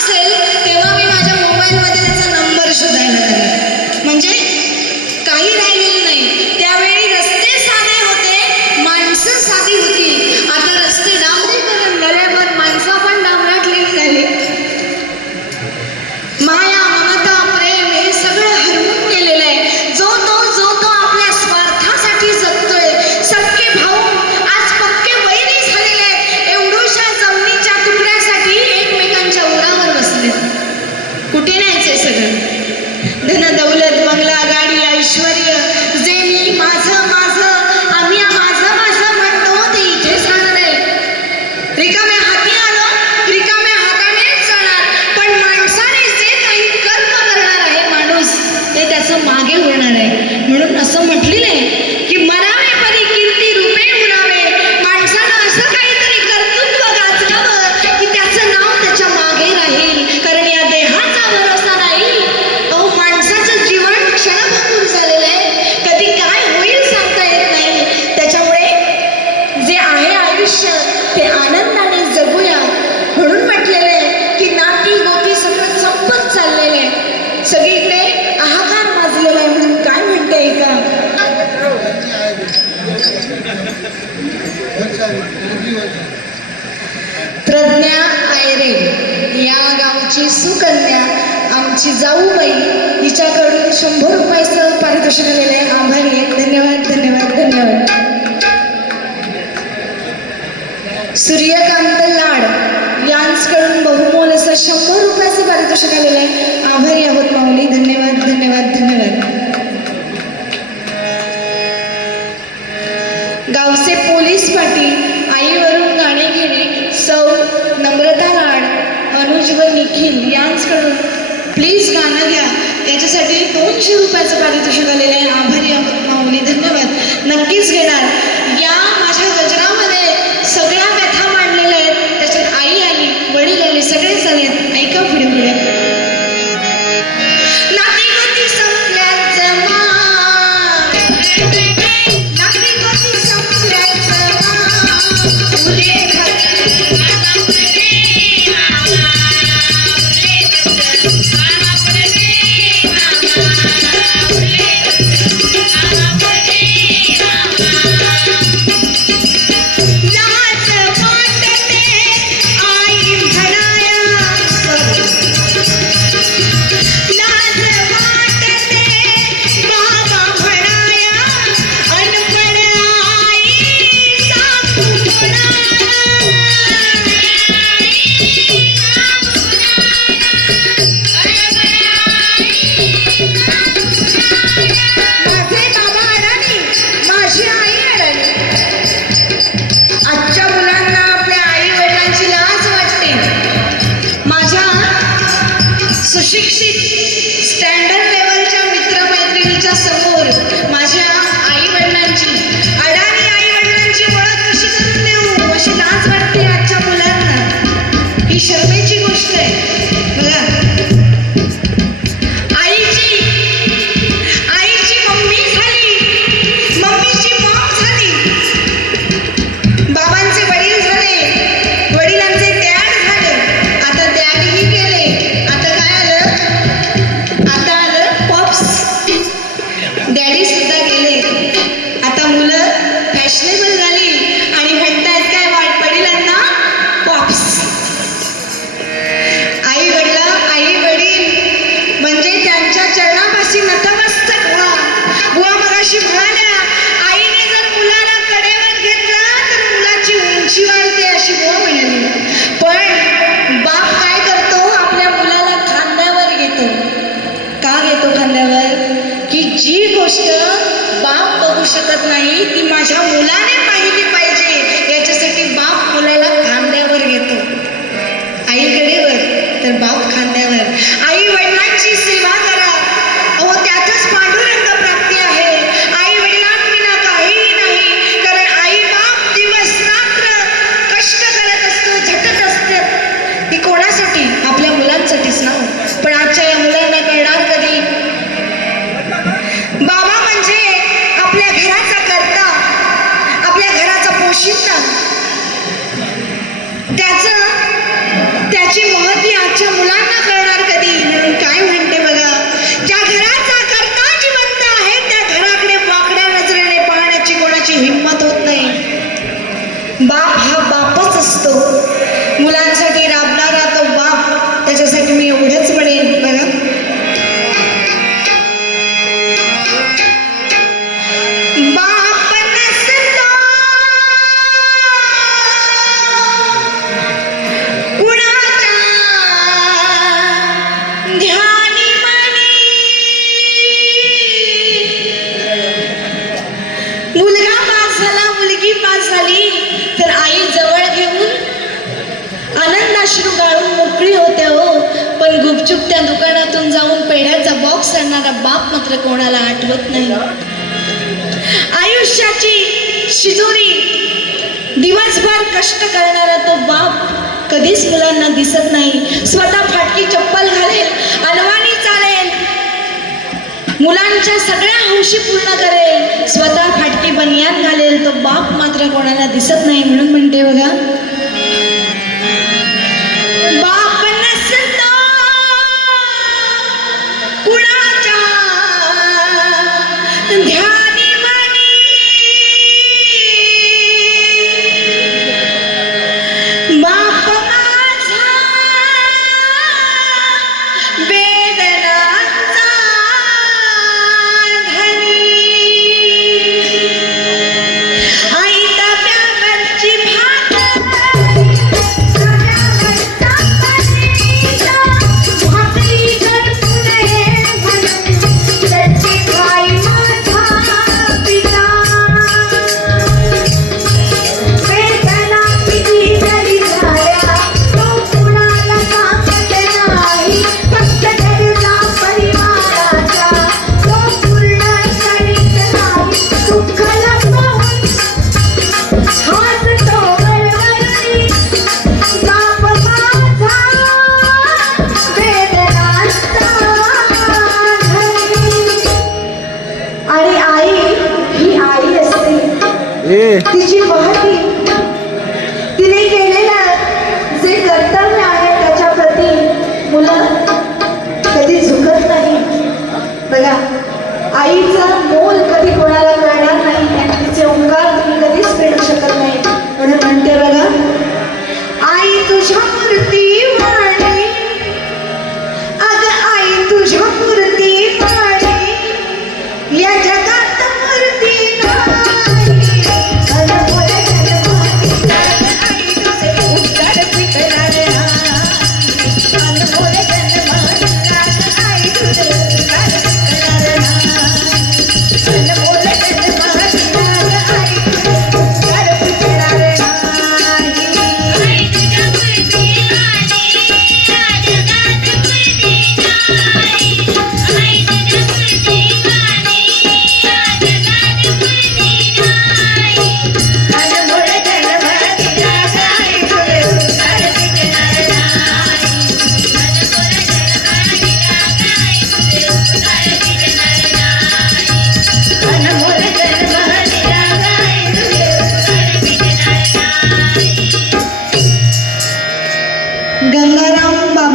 असेल तेव्हा मी माझ्या मोबाईलमध्ये त्याचा नंबर शोधायला लागला. म्हणजे काही राहिलेलं नाही. त्यावेळी रस्ते साधे होते, माणसं साधी होती. आता रस्ते डांबरीकरण झाले, पण माणसं पण डांबराटलेली झाली. माया, ममता, प्रेम हे सगळं हरवून गेलेलं आहे. जो तो आपल्या स्वार्थासाठी जगतोय. सख्खे भाऊ आज पक्के वैरी झालेले आहेत. एवढ्याशा जमिनीच्या तुकड्यासाठी एकमेकांच्या उरावर बसलेत. कुठे न्यायचंय सगळं? धन दौलत, बंगला, गाडी, ऐश्वर्य, जे मी माझं माझं आम्ही माझं माझं म्हणतो ते इथेच राहणार आहे. रिकाम्या हाती आलो, रिकाम्या हातानेच जाणार. पण माणसाने जे काही कर्म करणार आहे माणूस, ते त्याचं मागे होणार आहे. म्हणून असं म्हटलेलं आहे की मरावे परी कीर्ती रूपे उरावे. माणसानं असं काहीतरी कर्तृत्व गाजवावं की त्याचं नाव त्याच्या मागे राहील. कारण या देहाचा भरोसा नाही. अहो, माणसाचं जीवन क्षणभंगूर झालेलं आहे. कधी काय होईल सांगता येत नाही. त्याच्यामुळे जे आहे आयुष्य ते आनंदाने जगूया. म्हणून म्हटलेलं आहे की नाती गोती सगळं संपत चाललेलं आहे. सगळीकडे हाहाकार माजलेला आहे. म्हणून काय म्हणते का, प्रज्ञा आयरे या गावची सुकन्या आमची जाऊबाई, हिच्याकडून 100 रुपयाचं पारितोषिक आलेलं आहे. आभारी आहे. धन्यवाद धन्यवाद धन्यवाद. सूर्यकांत लाड यांच्याकडून बहुमोल असं 100 रुपयाचं पारितोषिक आलेलं आहे. आभारी आहोत माऊली. धन्यवाद धन्यवाद धन्यवाद. गावचे पोलीस पाटील आईवरून गाणे घेणे सौ नम्रता लाड, अनुज व निखिल यांच्याकडून प्लीज गाणं घ्या याच्यासाठी 200 रुपयाचं पारितोषिक आलेलं आहे. आभारी आहोत माऊली. धन्यवाद. नक्कीच घेणार. या माझ्या गजरामध्ये सगळ्या व्यथा मांडलेल्या आहेत. त्याच्यात आई आली, वडील आले, सगळेच आलेत. ऐका पुढे पुढे. सुशिक्षित स्टँडर्ड लेवलच्या मित्रमैत्रिणीच्या समोर माझ्या आई वडिलांची, अडाणी आई वडिलांची ओळख कशी करून देऊ अशी लाज वाटते आजच्या मुलांना. ही शरमेची गोष्ट आहे. बघा, आईची मम्मी झाली, मम्मीची मॉम झाली, बाबांचे वडील झाले, वडिलांचे डॅड झाले, आता डॅडही गेले. डॅडी सुद्धा गेले. आता मुलं फॅशनेबल झाली आणि म्हणतायत काय वडिलांना पॉप्स. आई वडील म्हणजे त्यांच्या चरणापाशी नतमस्तक व्हा. बुवा मगाशी म्हणाल्या, आईने जर मुलाला कडेवर घेतला तर मुलाची उंची वाढते अशी बुवा म्हणाली. पण बाप काय करतो? आपल्या मुलाला खांद्यावर घेतो. का घेतो खांद्यावर? की जी गोष्ट बाप बघू शकत नाही ती माझ्या मुलाने पाहिली पाहिजे, याच्यासाठी बाप मुलाला खांद्यावर घेतो. आई कडेवर तर बाप खांद्यावर. आई वडिलांची सेवा करा. अहो, त्यातच पांडुरंग प्राप्ती आहे. आई वडिलांविना काहीही नाही. कारण आई बाप दिवस रात्र कष्ट करत असतो, झटत असते. ती कोणासाठी? आपल्या मुलांसाठीच ना. पण आजच्या या मुलांना कळणार कधी? बाबा म्हणजे आपल्या घराचा कर्ता, आपल्या घराचा पोशिंदा. त्याची महती आजच्या मुलांना विसरणारा बाप मात्र कोणाला आठवत नाही. आयुष्याची शिजोरी दिवसभर कष्ट करणारा तो बाप कधीच मुलांना दिसत नाही. स्वतः फाटकी चप्पल घालेल, अनवाणी चालेल, मुलांच्या सगळ्या हौशी पूर्ण करेल, स्वतः फाटकी बनियान घालेल, तो बाप मात्र कोणाला दिसत नाही. म्हणून म्हणते बघा, बाप नसतो कुणाच्या ध्यानी मनी, बाप माझा वेदनांचा धनी, आई तब्यावरची भाकरी भाकरी करतून ये म्हणून त्याची खाई माझा पिता, वेदना किती जरी झाल्या तो कुणाला सांगत नाही, फक्त घरचा परिवाराचा तो पूर्ण क्षणिक नाही. दुःखाला पाहून हसतो वरवरती बाप माझा वेदनांचा धनी. आणि आई ही आई असते, तिची महती, तिने केलेलं जे कर्तव्य आहे त्याच्या प्रती मुलं कधी झुकत नाही. बघा, आईचं मोल कधी कोणाला